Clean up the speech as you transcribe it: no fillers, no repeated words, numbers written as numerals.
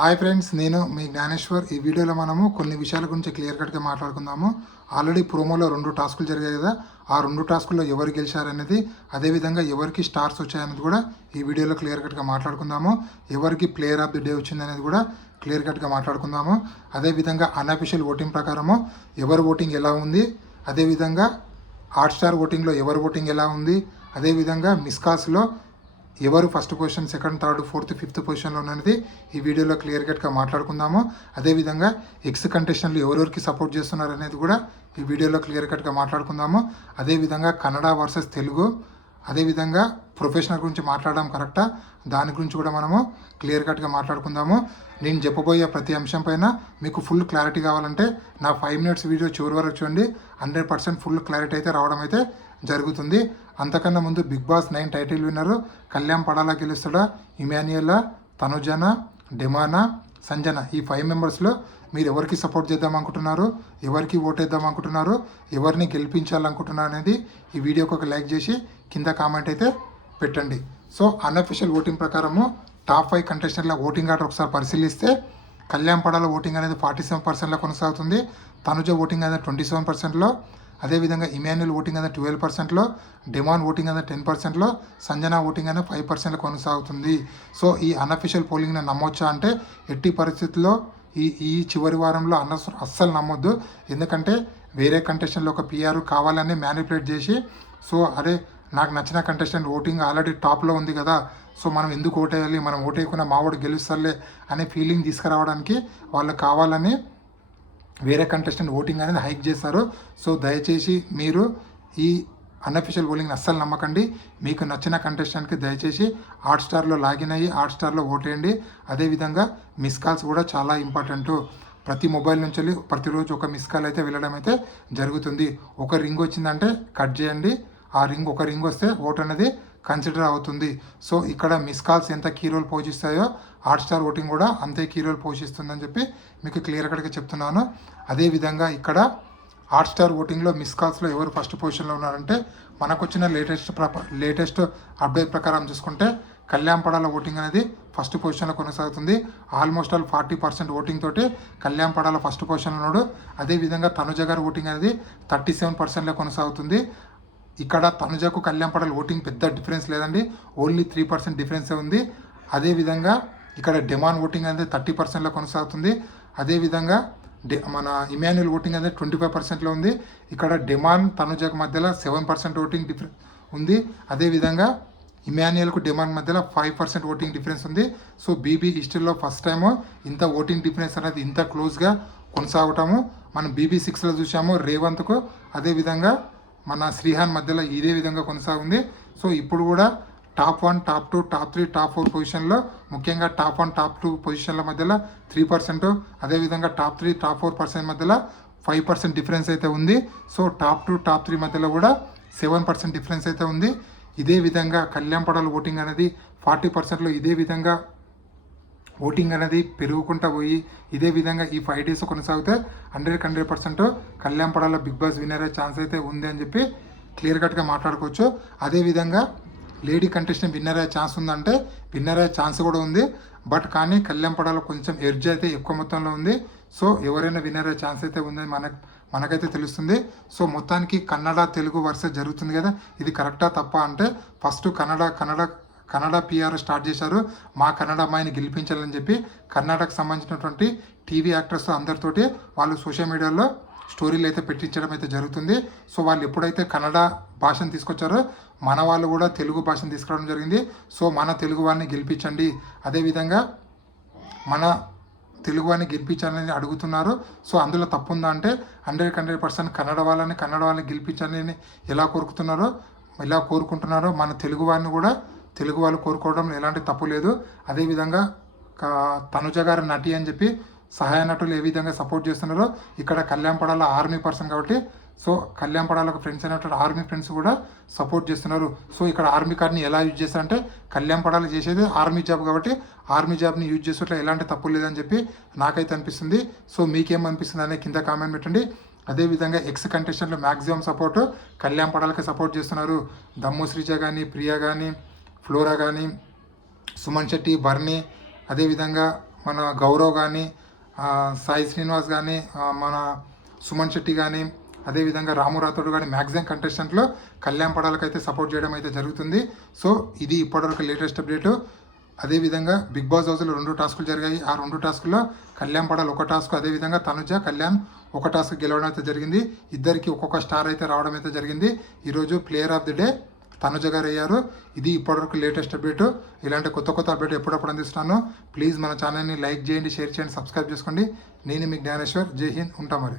Hi friends, నేను మీ జ్ఞానేశ్వర్. ఈ వీడియోలో మనము కొన్ని విషయాల గురించి క్లియర్ కట్గా మాట్లాడుకుందాము. ఆల్రెడీ ప్రోమోలో 2 టాస్కులు జరిగాయి కదా, ఆ 2 టాస్కుల్లో ఎవరు గెలిచారనేది, అదేవిధంగా ఎవరికి స్టార్స్ వచ్చాయనేది కూడా ఈ వీడియోలో క్లియర్ కట్గా మాట్లాడుకుందాము. ఎవరికి ప్లేయర్ ఆఫ్ ది డే వచ్చిందనేది కూడా క్లియర్ కట్గా మాట్లాడుకుందాము. అదేవిధంగా అన్అఫీషియల్ ఓటింగ్ ప్రకారము ఎవరు ఓటింగ్ ఎలా ఉంది, అదేవిధంగా హాట్స్టార్ ఓటింగ్లో ఎవరు ఓటింగ్ ఎలా ఉంది, అదేవిధంగా మిస్కాల్స్లో ఎవరు first position, second, third, fourth, fifth పొజిషన్లో ఉన్నది ఈ వీడియోలో క్లియర్ కట్గా మాట్లాడుకుందాము. అదేవిధంగా ఎక్స్ కంటెస్టెంట్లు ఎవరెవరికి సపోర్ట్ చేస్తున్నారు అనేది కూడా ఈ వీడియోలో క్లియర్ కట్గా మాట్లాడుకుందాము. అదేవిధంగా కన్నడ వర్సెస్ తెలుగు, అదేవిధంగా ప్రొఫెషనల్ గురించి మాట్లాడడం కరెక్టా, దాని గురించి కూడా మనము క్లియర్ కట్గా మాట్లాడుకుందాము. నేను చెప్పబోయే ప్రతి అంశం పైన మీకు ఫుల్ క్లారిటీ కావాలంటే నా 5 minutes వీడియో చివరి వరకు చూడండి. 100% ఫుల్ క్లారిటీ అయితే రావడం అయితే జరుగుతుంది. అంతకన్నా ముందు బిగ్ బాస్ 9 టైటిల్ విన్నరు కళ్యాణ్ పడాలా గెలుస్తాడా, ఇమాన్యుయల్, తనుజన, డెమానా, సంజన, ఈ 5 మెంబర్స్లో మీరు ఎవరికి సపోర్ట్ చేద్దాం అనుకుంటున్నారు, ఎవరికి ఓటేద్దాం అనుకుంటున్నారు, ఎవరిని గెలిపించాలనుకుంటున్నారు అనేది ఈ వీడియోకి ఒక లైక్ చేసి కింద కామెంట్ అయితే పెట్టండి. సో అన్అఫీషియల్ ఓటింగ్ ప్రకారము టాప్ 5 కంటెస్టెంట్ల ఓటింగ్ ఆర్డర్ ఒకసారి పరిశీలిస్తే కళ్యాణ్ పడాల ఓటింగ్ అనేది 47%లో కొనసాగుతుంది. తనుజ ఓటింగ్ అనేది 27%లో, అదేవిధంగా ఇమాన్యుయల్ ఓటింగ్ అనేది 12%లో, డెమాన్ ఓటింగ్ అనేది 10%లో, సంజన ఓటింగ్ అనేది 5%లో కొనసాగుతుంది. సో ఈ అన్అఫీషియల్ పోలింగ్ని నమ్మొచ్చా అంటే ఎట్టి పరిస్థితుల్లో ఈ చివరి వారంలో అస్సలు నమ్మొద్దు. ఎందుకంటే వేరే కంటెస్టెంట్లు ఒక పిఆర్ కావాలని మ్యానిపులేట్ చేసి, సో అరే నాకు నచ్చిన కంటెస్టెంట్ ఓటింగ్ ఆల్రెడీ టాప్లో ఉంది కదా, సో మనం ఎందుకు ఓటేయాలి, మనం ఓటేయకుండా మావాడు గెలుస్తారులే అనే ఫీలింగ్ తీసుకురావడానికి వాళ్ళు కావాలని వేరే కంటెస్టెంట్ ఓటింగ్ అనేది హైక్ చేస్తారు. సో దయచేసి మీరు ఈ అన్అఫీషియల్ పోలింగ్ని అస్సలు నమ్మకండి. మీకు నచ్చిన కంటెస్టెంట్కి దయచేసి హాట్స్టార్లో లాగిన్ అయ్యి హాట్స్టార్లో ఓటేయండి. అదేవిధంగా మిస్ కాల్స్ కూడా చాలా ఇంపార్టెంటు. ప్రతి మొబైల్ నుంచి ప్రతిరోజు ఒక మిస్ కాల్ అయితే వెళ్ళడం అయితే జరుగుతుంది. ఒక రింగ్ వచ్చిందంటే కట్ చేయండి, ఆ రింగ్ ఒక రింగ్ వస్తే ఓట్ అనేది కన్సిడర్ అవుతుంది. సో ఇక్కడ మిస్ కాల్స్ ఎంత కీ రోల్ పోషిస్తాయో హాట్స్టార్ ఓటింగ్ కూడా అంతే కీ రోల్ పోషిస్తుందని చెప్పి మీకు క్లియర్ కట్గా చెప్తున్నాను. అదేవిధంగా ఇక్కడ హాట్స్టార్ ఓటింగ్లో మిస్ కాల్స్లో ఎవరు ఫస్ట్ పొజిషన్లో ఉన్నారంటే మనకు వచ్చిన లేటెస్ట్ అప్డేట్ ప్రకారం చూసుకుంటే కళ్యాణ్ పడాల ఓటింగ్ అనేది ఫస్ట్ పొజిషన్లో కొనసాగుతుంది. ఆల్మోస్ట్ ఆల్ 40% ఓటింగ్ తోటి కళ్యాణ్ పడాల ఫస్ట్ పొజిషన్లో ఉన్నాడు. అదేవిధంగా తనుజ గారి ఓటింగ్ అనేది 37%లో కొనసాగుతుంది. ఇక్కడ తనుజకు కళ్యాణ్ పడాల ఓటింగ్ పెద్ద డిఫరెన్స్ లేదండి, ఓన్లీ 3% డిఫరెన్సే ఉంది. అదేవిధంగా ఇక్కడ డెమాన్ ఓటింగ్ అనేది 30%లో కొనసాగుతుంది. అదేవిధంగా మన ఇమాన్యుయల్ ఓటింగ్ అనేది 25%లో ఉంది. ఇక్కడ డెమాన్ తనుజకు మధ్యలో 7% ఓటింగ్ డిఫరెన్స్ ఉంది. అదేవిధంగా ఇమాన్యుయల్కు డెమాన్ మధ్యలో 5% ఓటింగ్ డిఫరెన్స్ ఉంది. సో బీబీ హిస్టరీలో ఫస్ట్ టైము ఇంత ఓటింగ్ డిఫరెన్స్ అనేది ఇంత క్లోజ్గా కొనసాగటము మనం BB6లో చూసాము. రేవంత్కు అదేవిధంగా మన శ్రీహాన్ మధ్యలో ఇదే విధంగా కొనసాగుంది. సో ఇప్పుడు కూడా టాప్ 1, టాప్ 2, టాప్ 3, టాప్ 4 పొజిషన్లో, ముఖ్యంగా టాప్ 1, టాప్ 2 పొజిషన్ల మధ్యలో 3%, అదేవిధంగా టాప్ 3, టాప్ 4% మధ్యలో 5% డిఫరెన్స్ అయితే ఉంది. సో టాప్ 2, టాప్ 3 మధ్యలో కూడా 7% డిఫరెన్స్ అయితే ఉంది. ఇదే విధంగా కళ్యాణ్ పడాల ఓటింగ్ అనేది 40%లో ఇదే విధంగా ఓటింగ్ అనేది పెరుగుకుంటూ పోయి ఇదే విధంగా ఈ 5 days కొనసాగితే 100% కళ్యాణ్ పడాల బిగ్ బాస్ విన్నర్ అయ్యే ఛాన్స్ అయితే ఉంది అని చెప్పి క్లియర్ కట్గా మాట్లాడుకోవచ్చు. అదేవిధంగా లేడీ కంటెస్టెంట్ విన్నర్ అయ్యే ఛాన్స్ ఉందంటే విన్నర్ అయ్యే ఛాన్స్ కూడా ఉంది. బట్ కానీ కళ్యాణ్ పడాల కొంచెం ఎడ్జ్ అయితే ఎక్కువ మొత్తంలో ఉంది. సో ఎవరైనా విన్నర్ అయ్యే ఛాన్స్ అయితే ఉందని మనకైతే తెలుస్తుంది. సో మొత్తానికి కన్నడ తెలుగు వర్సెస్ జరుగుతుంది కదా, ఇది కరెక్టా తప్పా అంటే ఫస్ట్ కన్నడ పిఆర్ స్టార్ట్ చేశారు. మా కన్నడ అమ్మాయిని గెలిపించాలని చెప్పి కర్ణాటకకు సంబంధించినటువంటి టీవీ యాక్టర్స్ అందరితోటి వాళ్ళు సోషల్ మీడియాలో స్టోరీలు అయితే పెట్టించడం అయితే జరుగుతుంది. సో వాళ్ళు ఎప్పుడైతే కన్నడ భాషను తీసుకొచ్చారో మన వాళ్ళు కూడా తెలుగు భాషను తీసుకురావడం జరిగింది. సో మన తెలుగు వారిని గెలిపించండి, అదేవిధంగా మన తెలుగు వారిని గెలిపించాలని అడుగుతున్నారు. సో అందులో తప్పు ఉందా అంటే 100% కన్నడ వాళ్ళని గెలిపించాలని ఎలా కోరుకుంటున్నారో మన తెలుగు వారిని కూడా తెలుగు వాళ్ళు కోరుకోవడం ఎలాంటి తప్పు లేదు. అదేవిధంగా తనుజ గారి నటి అని చెప్పి సహాయ నటులు ఏ విధంగా సపోర్ట్ చేస్తున్నారో ఇక్కడ కళ్యాణ్ పడాల ఆర్మీ పర్సన్ కాబట్టి, సో కళ్యాణ్ పడాలకు ఫ్రెండ్స్ అయినటువంటి ఆర్మీ ఫ్రెండ్స్ కూడా సపోర్ట్ చేస్తున్నారు. సో ఇక్కడ ఆర్మీ కార్డ్ని ఎలా యూజ్ చేస్తారంటే కళ్యాణ్ పడాల చేసేది ఆర్మీ జాబ్ కాబట్టి ఆర్మీ జాబ్ని యూజ్ చేసేట్లో ఎలాంటి తప్పు లేదని చెప్పి నాకైతే అనిపిస్తుంది. సో మీకేమనిపిస్తుంది అనే కింద కామెంట్ పెట్టండి. అదేవిధంగా ఎక్స్ కంటెస్టెంట్లు మ్యాక్సిమం సపోర్టు కళ్యాణ్ పడాలకి సపోర్ట్ చేస్తున్నారు. దమ్ము శ్రీజ కానీ, ప్రియా కానీ, ఫ్లోరా కానీ, సుమన్ శెట్టి, బర్నీ, అదేవిధంగా మన గౌరవ్ కానీ, సాయి శ్రీనివాస్ కానీ, మన సుమన్ శెట్టి కానీ, అదేవిధంగా రాము రాథోడ్ కానీ మ్యాక్సిమం కంటెస్టెంట్లో కళ్యాణ్ పడాలకు అయితే సపోర్ట్ చేయడం అయితే జరుగుతుంది. సో ఇది ఇప్పటివరకు లేటెస్ట్ అప్డేటు. అదేవిధంగా బిగ్ బాస్ హౌస్లో 2 టాస్కులు జరిగాయి. ఆ 2 టాస్కుల్లో కళ్యాణ్ పడాలి ఒక టాస్క్, అదేవిధంగా తనుజ కళ్యాణ్ ఒక టాస్క్ గెలవడం అయితే జరిగింది. ఇద్దరికి ఒక్కొక్క స్టార్ అయితే రావడం అయితే జరిగింది. ఈరోజు player of the day Tanuja గారు అయ్యారు. ఇది ఇప్పటివరకు లేటెస్ట్ అప్డేట్. ఇలాంటి కొత్త అప్డేట్ ఎప్పుడప్పుడు అందిస్తున్నాను. ప్లీజ్ మన ఛానల్ని లైక్ చేయండి, షేర్ చేయండి, సబ్స్క్రైబ్ చేసుకోండి. నేను మీ జ్ఞానేశ్వర్. జై హింద్. ఉంటా మరి.